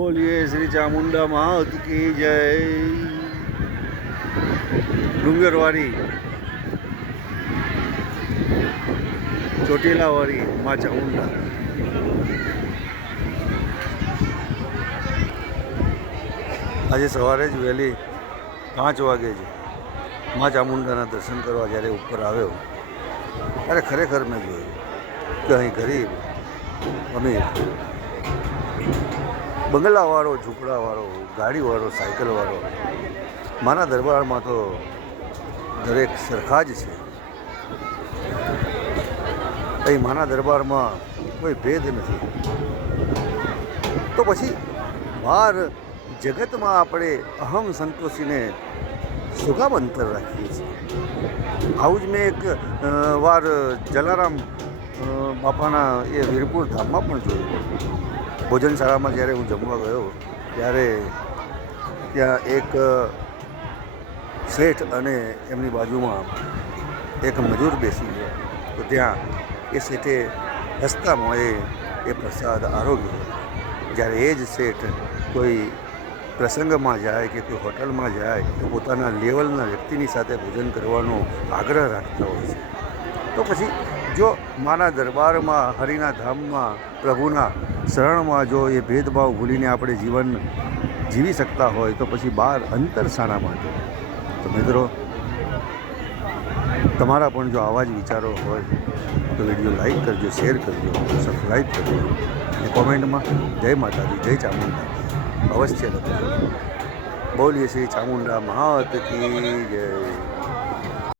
बोलिए श्री चामुंडा मात की जय। डूंगरवारी ચોટીલાવાળી માં ચામુંડા। આજે સવારે જ વહેલી 5 વાગે જ માં ચામુંડાના દર્શન કરવા જ્યારે ઉપર આવ્યો ત્યારે ખરેખર મેં જોયું કે અહીં ગરીબ અમીર, બંગલાવાળો, ઝૂંપડાવાળો, ગાડીવાળો, સાયકલવાળો, માના દરબારમાં તો દરેક સરખા જ છે। અહીં માના દરબારમાં કોઈ ભેદ નથી। તો પછી બહાર જગતમાં આપણે અહમ સંતોષીને સુગામ અંતર રાખીએ છીએ। આવું જ મેં એક વાર જલારામ બાપાના એ વીરપુર ધામમાં પણ જોયું। ભોજનશાળામાં જ્યારે હું જમવા ગયો ત્યારે ત્યાં એક શેઠ અને એમની બાજુમાં એક મજૂર બેસી ગયો, તો ત્યાં એ શેઠે હસતા મોએ એ પ્રસાદ આરોગ્યો। જ્યારે એ જ શેઠ કોઈ પ્રસંગમાં જાય કે કોઈ હોટલમાં જાય તો પોતાના લેવલના વ્યક્તિની સાથે ભોજન કરવાનો આગ્રહ રાખતા હોય છે। તો પછી જો માના દરબારમાં, હરિના ધામમાં, પ્રભુના શરણમાં જો એ ભેદભાવ ભૂલીને આપણે જીવન જીવી શકતા હોય તો પછી બહાર અંતર શાના માટે? તો મિત્રો, તમારા પણ જો આવા જ વિચારો હોય તો વિડીયો લાઈક કરજો, શેર કરજો, સબસ્ક્રાઈબ કરજો અને કોમેન્ટમાં જય માતાજી, જય ચામુંડા અવશ્ય લખજો। બોલીએ શ્રી ચામુંડા માત કી જય।